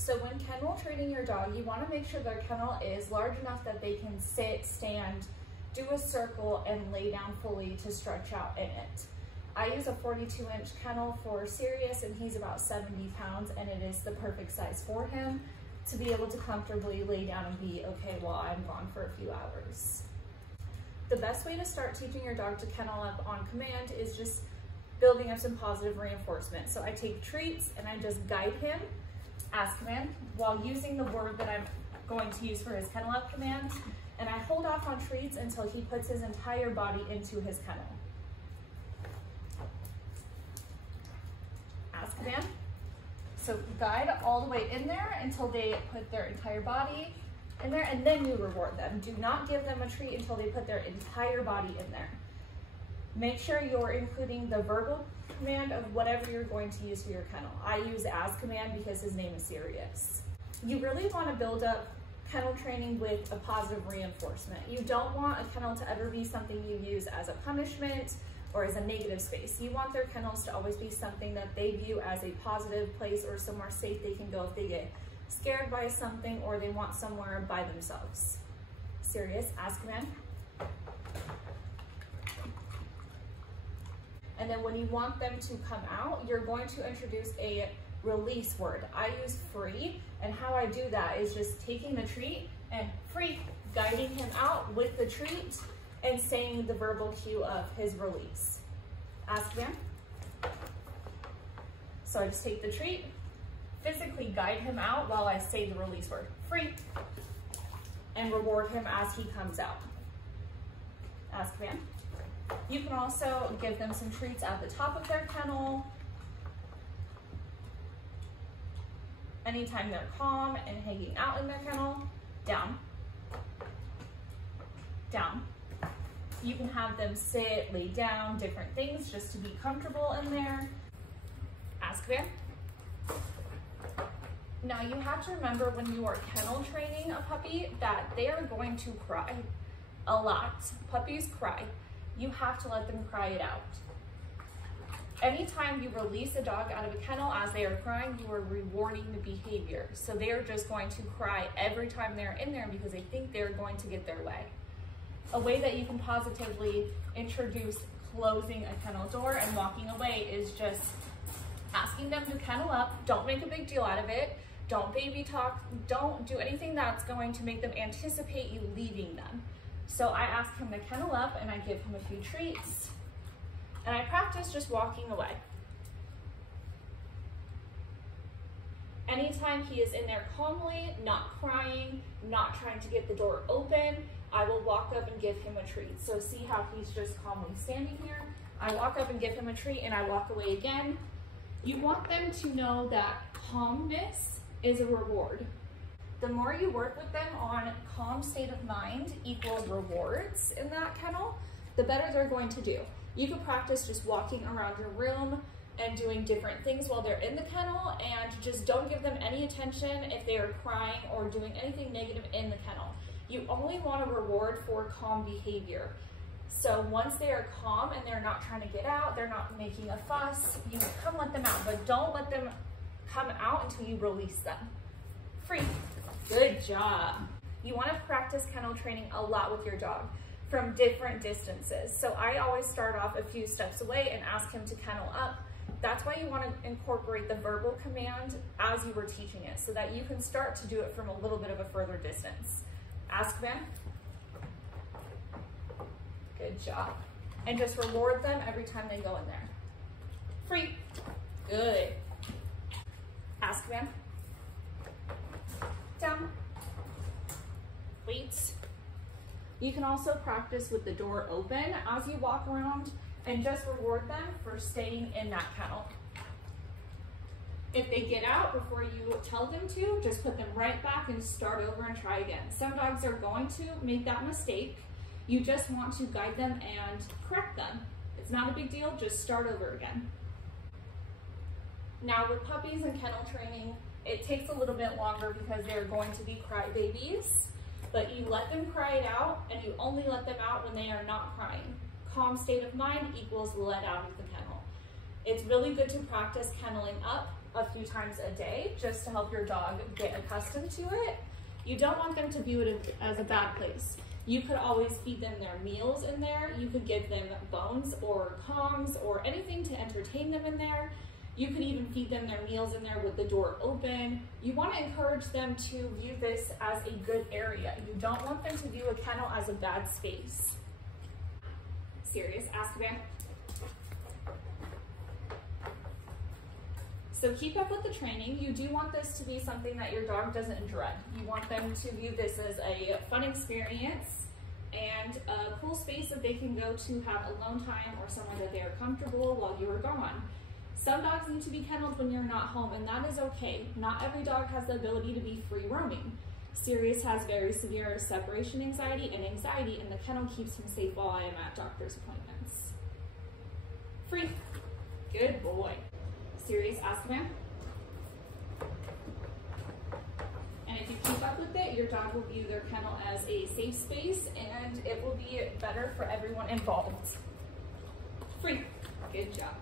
So when kennel training your dog, you want to make sure their kennel is large enough that they can sit, stand, do a circle, and lay down fully to stretch out in it. I use a 42-inch kennel for Sirius, and he's about 70 pounds, and it is the perfect size for him to be able to comfortably lay down and be okay while I'm gone for a few hours. The best way to start teaching your dog to kennel up on command is just building up some positive reinforcement. So I take treats and I just guide him, Azkaban, while using the word that I'm going to use for his kennel up command, and I hold off on treats until he puts his entire body into his kennel. Azkaban. So guide all the way in there until they put their entire body in there, and then you reward them. Do not give them a treat until they put their entire body in there. Make sure you're including the verbal command of whatever you're going to use for your kennel. I use Azkaban because his name is Sirius. You really want to build up kennel training with a positive reinforcement. You don't want a kennel to ever be something you use as a punishment or as a negative space. You want their kennels to always be something that they view as a positive place or somewhere safe they can go if they get scared by something or they want somewhere by themselves. Sirius, Azkaban. And then when you want them to come out, you're going to introduce a release word. I use free, and how I do that is just taking the treat and free, guiding him out with the treat and saying the verbal cue of his release. Azkaban. So I just take the treat, physically guide him out while I say the release word, free, and reward him as he comes out. Azkaban. You can also give them some treats at the top of their kennel. Anytime they're calm and hanging out in their kennel, down, down. You can have them sit, lay down, different things just to be comfortable in there. Azkaban. Now you have to remember when you are kennel training a puppy that they are going to cry a lot. Puppies cry. You have to let them cry it out. Anytime you release a dog out of a kennel as they are crying, you are rewarding the behavior. So they are just going to cry every time they're in there because they think they're going to get their way. A way that you can positively introduce closing a kennel door and walking away is just asking them to kennel up. Don't make a big deal out of it. Don't baby talk. Don't do anything that's going to make them anticipate you leaving them. So I ask him to kennel up and I give him a few treats. And I practice just walking away. Anytime he is in there calmly, not crying, not trying to get the door open, I will walk up and give him a treat. So see how he's just calmly standing here? I walk up and give him a treat and I walk away again. You want them to know that calmness is a reward. The more you work with them on calm state of mind equals rewards in that kennel, the better they're going to do. You can practice just walking around your room and doing different things while they're in the kennel, and just don't give them any attention if they are crying or doing anything negative in the kennel. You only want a reward for calm behavior. So once they are calm and they're not trying to get out, they're not making a fuss, you come let them out, but don't let them come out until you release them. Free. Good job. You want to practice kennel training a lot with your dog from different distances. So I always start off a few steps away and ask him to kennel up. That's why you want to incorporate the verbal command as you were teaching it so that you can start to do it from a little bit of a further distance. Azkaban. Good job. And just reward them every time they go in there. Free. Good. Azkaban. Down. Wait. You can also practice with the door open as you walk around and just reward them for staying in that kennel. If they get out before you tell them to, just put them right back and start over and try again. Some dogs are going to make that mistake. You just want to guide them and correct them. It's not a big deal, just start over again. Now with puppies and kennel training, it takes a little bit longer because they're going to be crybabies, but you let them cry it out and you only let them out when they are not crying. Calm state of mind equals let out of the kennel. It's really good to practice kenneling up a few times a day just to help your dog get accustomed to it. You don't want them to view it as a bad place. You could always feed them their meals in there. You could give them bones or Kongs or anything to entertain them in there. You could even feed them their meals in there with the door open. You want to encourage them to view this as a good area. You don't want them to view a kennel as a bad space. Serious, Azkaban. So keep up with the training. You do want this to be something that your dog doesn't dread. You want them to view this as a fun experience and a cool space that they can go to have alone time or somewhere that they are comfortable while you are gone. Some dogs need to be kennelled when you're not home, and that is okay. Not every dog has the ability to be free roaming. Sirius has very severe separation anxiety and anxiety, and the kennel keeps him safe while I am at doctor's appointments. Free. Good boy. Sirius, Azkaban. And if you keep up with it, your dog will view their kennel as a safe space, and it will be better for everyone involved. Free. Good job.